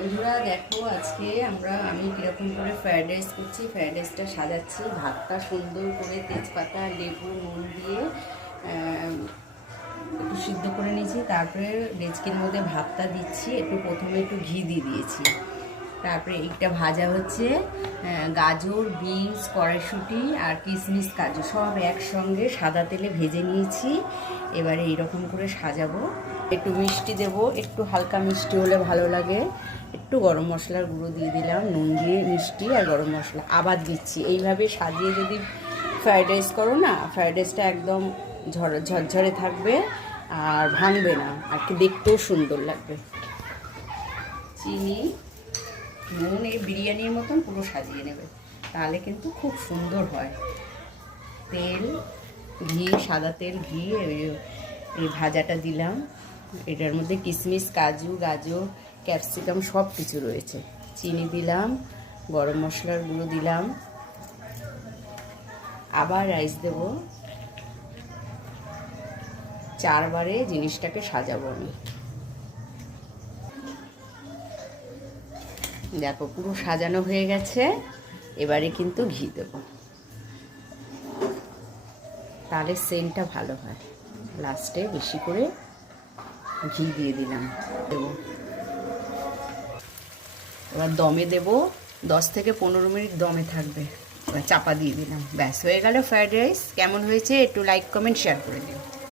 বন্ধুরা দেখো আজকে আমি কিরকম করে ফ্রাইড রাইস করছি। ফ্রাইড রাইসটা সাজাচ্ছি। ভাতটা সুন্দর করে তেজপাতা লেবু নুন দিয়ে একটু সিদ্ধ করে নিয়েছি। তারপরে ডেচকির মধ্যে ভাতটা দিচ্ছি। প্রথমে একটু ঘি দিয়ে দিয়েছি। তারপরে একটা ভাজা হচ্ছে গাজর বিনস কড়াইশুঁটি আর কিশমিশ কাজু সব একসঙ্গে সাদা তেলে ভেজে নিয়েছি। এবারে এইরকম করে সাজাবো। একটু মিষ্টি দেব, একটু হালকা মিষ্টি হলে ভালো লাগে। একটু গরম মশলার গুঁড়ো দিয়ে দিলাম, নুন দিয়ে মিষ্টি আর গরম মশলা আবার দিচ্ছি। এইভাবে সাজিয়ে যদি ফ্রাইড রাইস করো না, ফ্রাইড রাইসটা একদম ঝরঝরে থাকবে আর ভাঙবে না, আর কি দেখতেও সুন্দর লাগবে। চিনি নুন এই বিরিয়ানির মতন পুরো সাজিয়ে নেবে, তাহলে কিন্তু খুব সুন্দর হয়। তেল ঘি সাদা তেল ঘি এই ভাজাটা দিলাম। এটার মধ্যে কিশমিশ কাজু গাজর ক্যাপসিকাম সব কিছু রয়েছে। চিনি দিলাম, গরম মশলার গুঁড়ো দিলাম, আবার রাইস দেব। 4 বারে জিনিসটাকে সাজাবো আমি। দেখো পুরো সাজানো হয়ে গেছে। এবারে কিন্তু ঘি দেব, তাহলে সেন্টটা ভালো হয়। লাস্টে বেশি করে ঘি দিয়ে দিলাম। এবার দমে দেব, 10 থেকে 15 মিনিট দমে থাকবে। এবার চাপা দিয়ে দিলাম। ব্যাস হয়ে গেল ফ্রাইড রাইস। কেমন হয়েছে একটু লাইক কমেন্ট শেয়ার করে দিন।